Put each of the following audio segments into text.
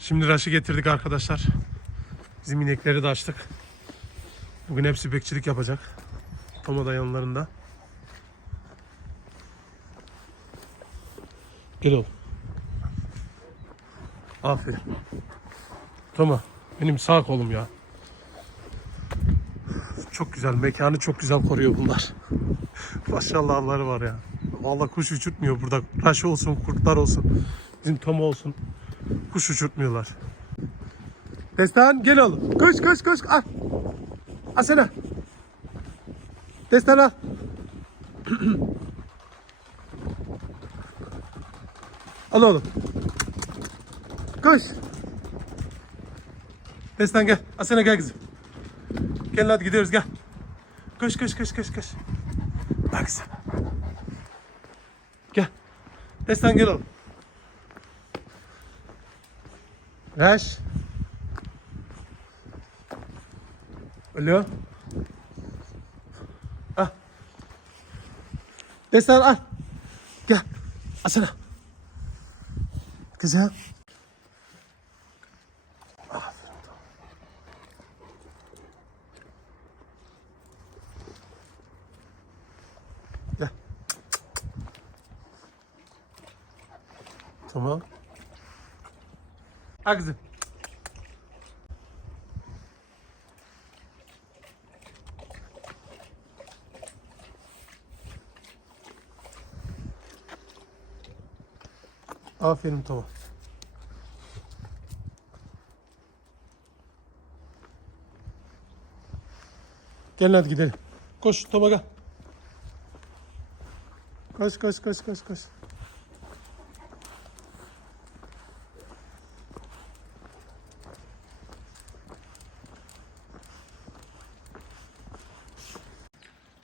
Şimdi raşı getirdik arkadaşlar. Bizim inekleri de açtık. Bugün hepsi bekçilik yapacak. Toma da yanlarında. Gel oğlum. Aferin. Toma. Benim sağ kolum ya. Çok güzel. Mekanı çok güzel koruyor bunlar. Maşallahları var ya. Vallahi kuş uçurtmuyor burada. Raş olsun, kurtlar olsun. Bizim Toma olsun. Kuş uçurtmuyorlar. Destan gel oğlum. Koş koş koş. Al. Sana. Destan al. al oğlum. Koş. Destan gel. Asena gel kızım. Gel hadi gidiyoruz gel. Koş koş koş koş koş. Bak kızım. Gel. Destan gel oğlum. Raş. Alo. Al. Destan al. Gel. Asena. Kızım. Gel. Tamam. Al. Aferin tamam. Gelin hadi gidelim. Koş Toma gel. Koş koş koş koş koş.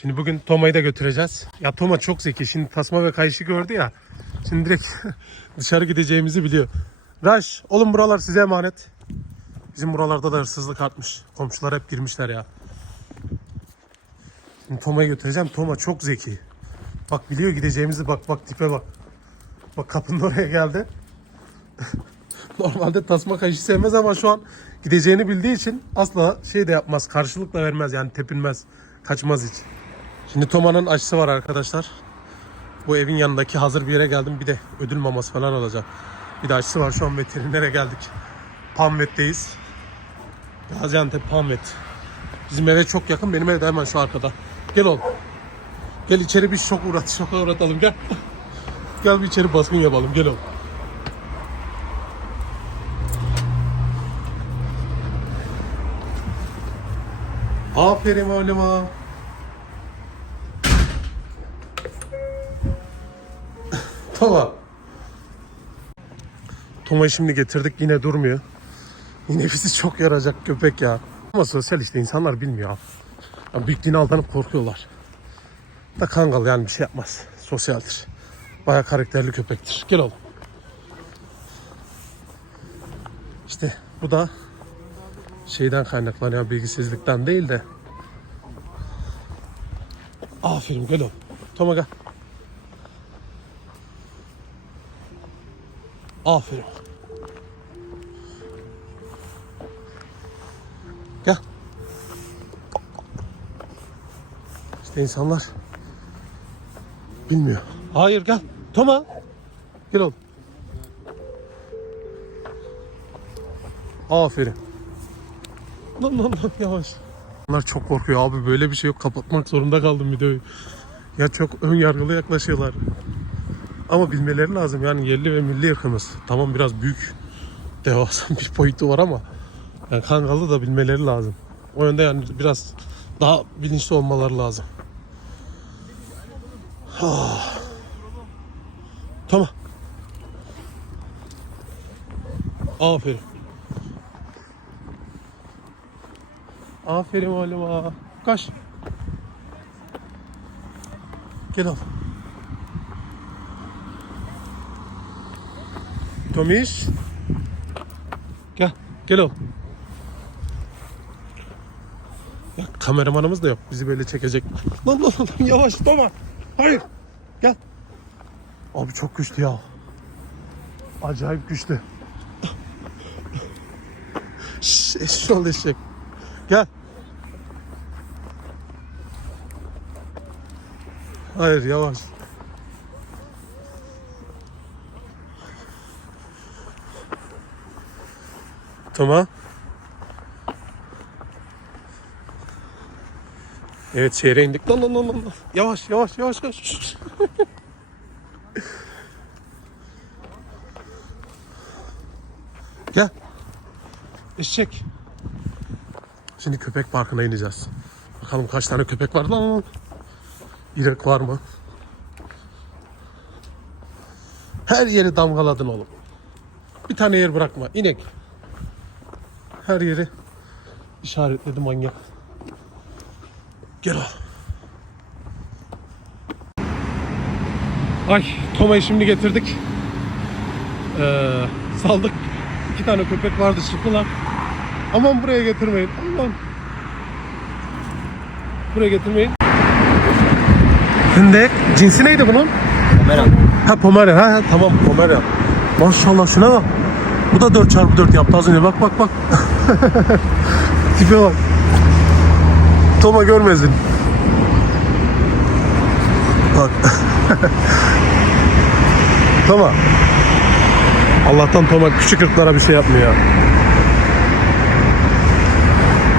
Şimdi bugün Toma'yı da götüreceğiz. Ya Toma çok zeki. Şimdi tasma ve kayışı gördü ya. Şimdi direkt dışarı gideceğimizi biliyor. Raş, oğlum buralar size emanet. Bizim buralarda da hırsızlık artmış. Komşular hep girmişler ya. Şimdi Toma'yı götüreceğim. Toma çok zeki. Bak biliyor gideceğimizi bak bak tipe bak. Bak kapının oraya geldi. Normalde tasma kayışı sevmez ama şu an gideceğini bildiği için asla şey de yapmaz. Karşılık da vermez yani tepinmez. Kaçmaz hiç. Şimdi Toma'nın aşısı var arkadaşlar. Bu evin yanındaki hazır bir yere geldim. Bir de ödül maması falan alacak. Bir de aşısı var. Şu an veterinere geldik. Pamvet'teyiz. Gaziantep Pamvet. Bizim eve çok yakın. Benim ev de hemen şu arkada. Gel oğlum. Gel içeri bir şok uğrat. Şoka uğratalım gel. Gel bir içeri baskın yapalım. Gel oğlum. Aferin oğluma. Toma. Toma'yı şimdi getirdik yine durmuyor. Yine bizi çok yarayacak köpek ya. Ama sosyal işte insanlar bilmiyor. Ya büyüklüğüne aldanıp korkuyorlar. Da kangal yani bir şey yapmaz. Sosyaldir. Baya karakterli köpektir. Gel oğlum. İşte bu da şeyden kaynaklanıyor bilgisizlikten değil de. Aferin gel oğlum. Toma gel. Aferin. Gel. İşte insanlar bilmiyor. Hayır gel. Toma. Gel oğlum. Aferin. Lan lan lan yavaş. Onlar çok korkuyor abi böyle bir şey yok. Kapatmak zorunda kaldım videoyu. Ya çok ön yargılı yaklaşıyorlar. Ama bilmeleri lazım yani yerli ve milli ırkımız. Tamam biraz büyük devasa bir boyutu var ama yani kangalı da bilmeleri lazım. O yönde yani biraz daha bilinçli olmaları lazım. Ah. Tamam. Aferin. Aferin oğluma. Kaç. Gel al. Tomiş. Gel. Gel oğlum. Ya kameramanımız da yok. Bizi böyle çekecek. Lan lan lan yavaş Toma. Hayır. Gel. Abi çok güçlü ya. Acayip güçlü. eşek ol eşek. Gel. Hayır yavaş. Tamam. Evet şehre indik. Lan lan lan lan. lan. Yavaş yavaş yavaş yavaş. Gel. Eşek. Şimdi köpek parkına ineceğiz. Bakalım kaç tane köpek var lan. İrek var mı? Her yeri damgaladın oğlum. Bir tane yer bırakma. İnek. Her yeri işaretledi manyak. Gel al. Ay Toma'yı şimdi getirdik. Ee, saldık. İki tane köpek vardı çıktılar. Aman buraya getirmeyin. Aman. Buraya getirmeyin. Hündek. Cinsi neydi bunun? Kamera. Ha Pomerya. Ha, ha tamam Pomerya. Maşallah şuna bak. Bu da 4x4 yaptı az önce. Bak bak bak. Tipe bak. Toma görmezsin. Bak. Toma. Allah'tan Toma küçük ırklara bir şey yapmıyor ya.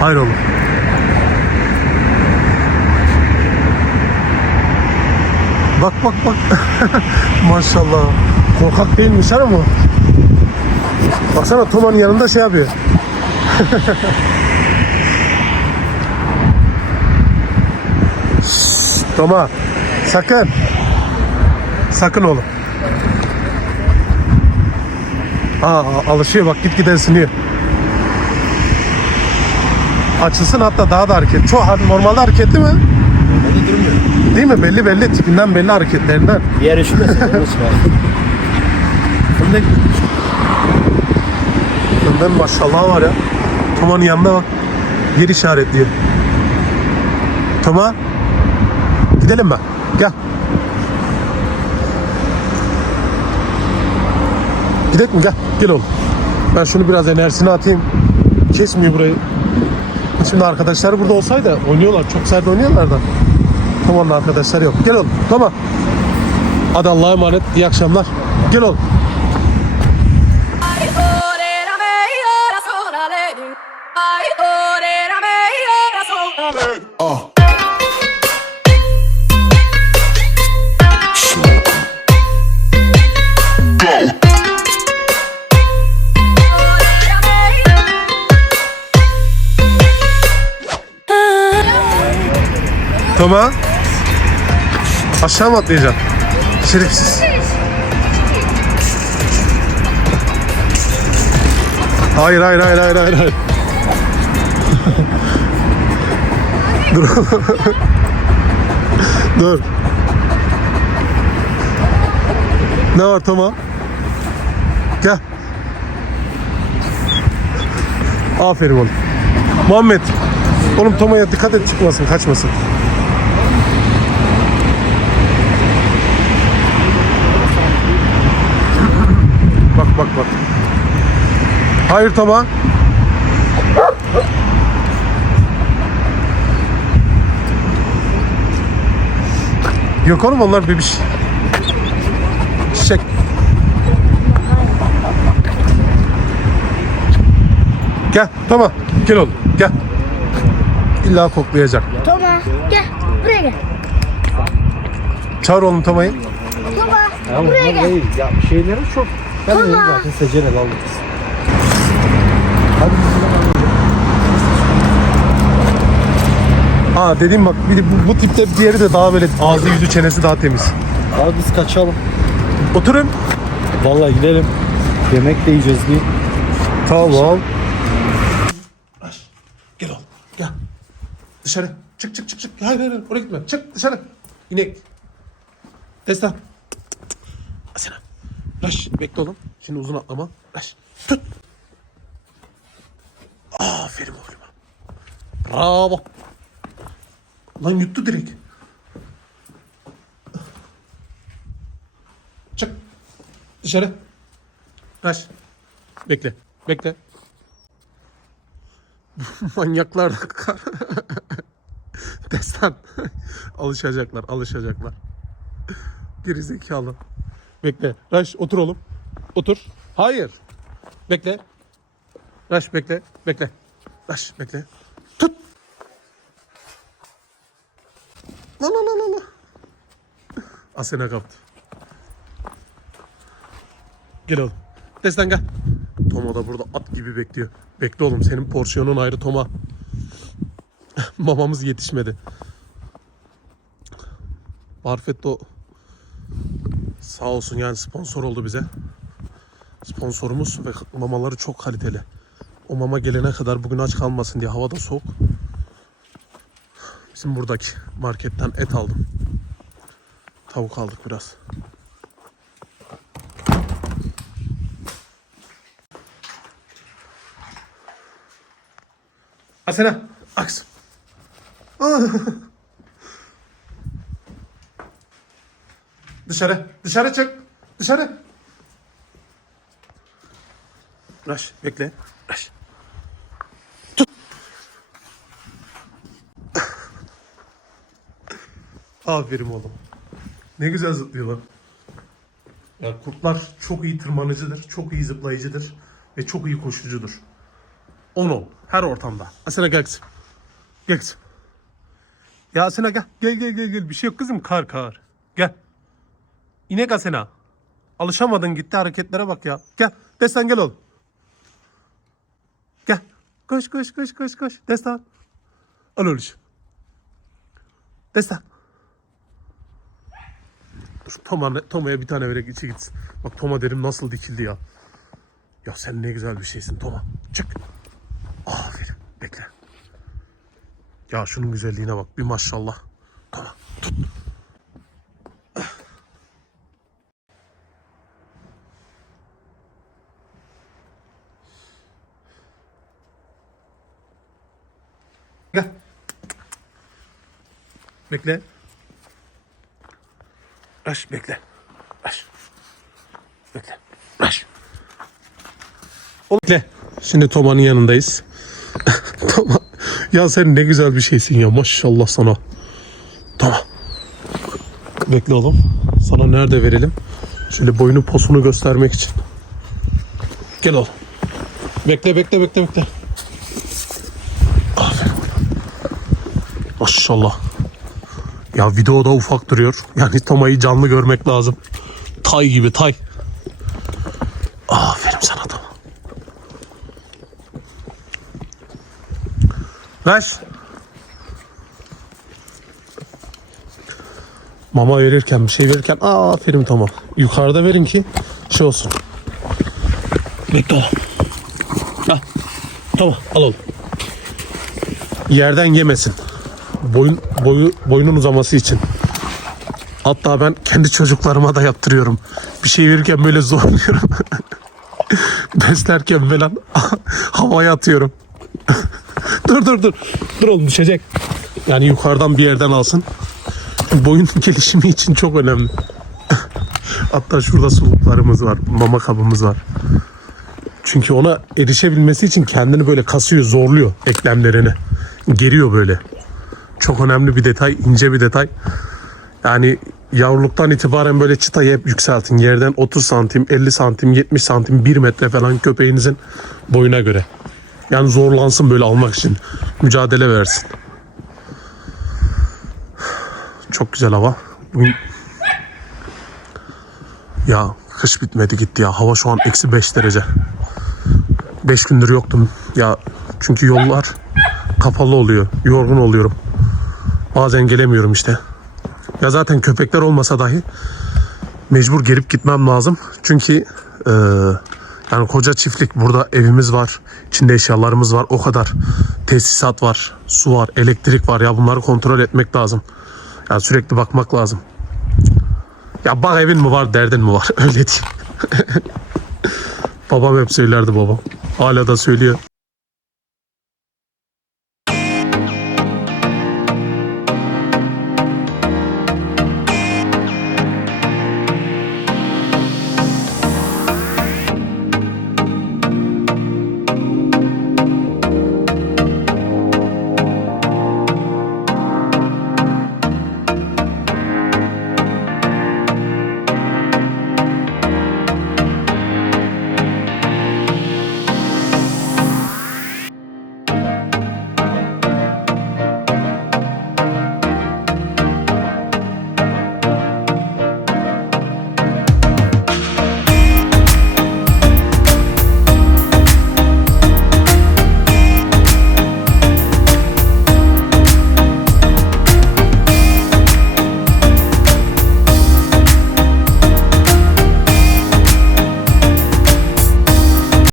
Hayır oğlum. Bak bak bak. Maşallah. Korkak değilmiş ama. Baksana Toma'nın yanında şey yapıyor. Şşş, Toma. Sakın. Sakın oğlum. Aa, alışıyor bak gitgide ısınıyor. Açılsın hatta daha da hareket. Çok normalde hareketli mi? Hadi durmuyor. Değil mi? Belli belli tipinden belli hareketlerinden. Diğer üşümesin. Onun için Fındığın maşallah var ya. Toma'nın yanında bak. Yer işaretliyor. Toma. Gidelim mi? Gel. Gidelim mi? Gel. Gel oğlum. Ben şunu biraz enerjisini atayım. Kesmiyor burayı. Şimdi arkadaşlar burada olsaydı oynuyorlar. Çok sert oynuyorlar da. Toma'nın arkadaşları yok. Gel oğlum. Toma. Hadi Allah'a emanet. İyi akşamlar. Gel oğlum. Toma. Aşağı mı atlayacaksın? Şerefsiz. Hayır hayır hayır hayır hayır. Dur. Dur. Ne var Toma? Gel. Aferin oğlum. Muhammed. Oğlum Toma'ya dikkat et çıkmasın, kaçmasın. Bak bak bak. Hayır Toma. Yok oğlum onlar bebiş. Çiçek. Gel Toma. Gel oğlum gel. İlla koklayacak. Toma gel buraya gel. Çağır oğlum Toma'yı. Toma Ya buraya gel. Ya şeyleri çok. Ben de Tamam. zaten secerel alırız. Ha dediğim bak bir de bu, bu tipte bir yeri de daha böyle ağzı yüzü çenesi daha temiz. Abi biz kaçalım. Oturun. Vallahi gidelim. Yemek de yiyeceğiz bir. Tamam. Gel oğlum. Gel. Dışarı. Çık çık çık çık. Hayır hayır hayır. Oraya gitme. Çık dışarı. İnek. Destan. Asena. Raş. Bekle oğlum. Şimdi uzun atlama. Raş. Tut. Aferin oğluma. Bravo. Lan yuttu direkt. Çık. Dışarı. Raş. Bekle. Bekle. Manyaklar da kar. Destan. alışacaklar, alışacaklar. Geri zekalı. Bekle. Raş otur oğlum. Otur. Hayır. Bekle. Raş bekle. Bekle. Raş bekle. Tut. La la la la la. Asena kaptı. Gel oğlum. Destan gel. Toma da burada at gibi bekliyor. Bekle oğlum senin porsiyonun ayrı Toma. Mamamız yetişmedi. Barfetto sağ olsun yani sponsor oldu bize. Sponsorumuz ve mamaları çok kaliteli. O mama gelene kadar bugün aç kalmasın diye havada soğuk. Bizim buradaki marketten et aldım. Tavuk aldık biraz. Asena, aks. Dışarı, dışarı çık. Dışarı. Raş, bekle. Raş. Aferin oğlum. Ne güzel zıplıyorlar. Ya kurtlar çok iyi tırmanıcıdır, çok iyi zıplayıcıdır ve çok iyi koşucudur. 10 10 her ortamda. Asena gel kızım. Gel kızım. Ya Asena gel. Gel gel gel gel. Bir şey yok kızım. Kar kar. Gel. İnek Asena. Alışamadın gitti hareketlere bak ya. Gel. Destan gel oğlum. Gel. Koş koş koş koş koş. Destan. Al oğlum. Destan. Dur Toma, Toma'ya bir tane vererek içi gitsin. Bak Toma derim nasıl dikildi ya. Ya sen ne güzel bir şeysin Toma. Çık. Aferin. Bekle. Ya şunun güzelliğine bak. Bir maşallah. Tamam. Tut. Gel. Bekle. Aş bekle. Aş. Bekle. Oğlum, Bekle. Şimdi Toma'nın yanındayız. Toma. Ya sen ne güzel bir şeysin ya. Maşallah sana. Toma. Bekle oğlum. Sana nerede verelim? Şimdi boyunu posunu göstermek için. Gel oğlum. Bekle bekle bekle bekle. Aferin. Maşallah. Ya videoda ufak duruyor. Yani Toma'yı canlı görmek lazım. Tay gibi tay. Aferin sana Toma. Ver. Mama verirken bir şey verirken aferin tamam. Yukarıda verin ki şey olsun. Bekle. Al. Tamam al oğlum. Yerden yemesin. Boyun, boyu, boyunun uzaması için. Hatta ben kendi çocuklarıma da yaptırıyorum. Bir şey verirken böyle zorluyorum. Beslerken falan havaya atıyorum. dur dur dur. Dur oğlum düşecek. Yani yukarıdan bir yerden alsın. Boyun gelişimi için çok önemli. Hatta şurada suluklarımız var. Mama kabımız var. Çünkü ona erişebilmesi için kendini böyle kasıyor, zorluyor eklemlerini. Geriyor böyle. Çok önemli bir detay, ince bir detay. Yani yavruluktan itibaren böyle çıtayı hep yükseltin. Yerden 30 santim, 50 santim, 70 santim, 1 metre falan köpeğinizin boyuna göre. Yani zorlansın böyle almak için. Mücadele versin. Çok güzel hava. Ya kış bitmedi gitti ya. Hava şu an eksi 5 derece. 5 gündür yoktum. Ya çünkü yollar kapalı oluyor. Yorgun oluyorum. Bazen gelemiyorum işte. Ya zaten köpekler olmasa dahi mecbur gelip gitmem lazım. Çünkü eee, yani koca çiftlik burada evimiz var. İçinde eşyalarımız var. O kadar tesisat var. Su var. Elektrik var. Ya bunları kontrol etmek lazım. Yani sürekli bakmak lazım. Ya bak evin mi var derdin mi var öyle diyeyim. babam hep söylerdi babam. Hala da söylüyor.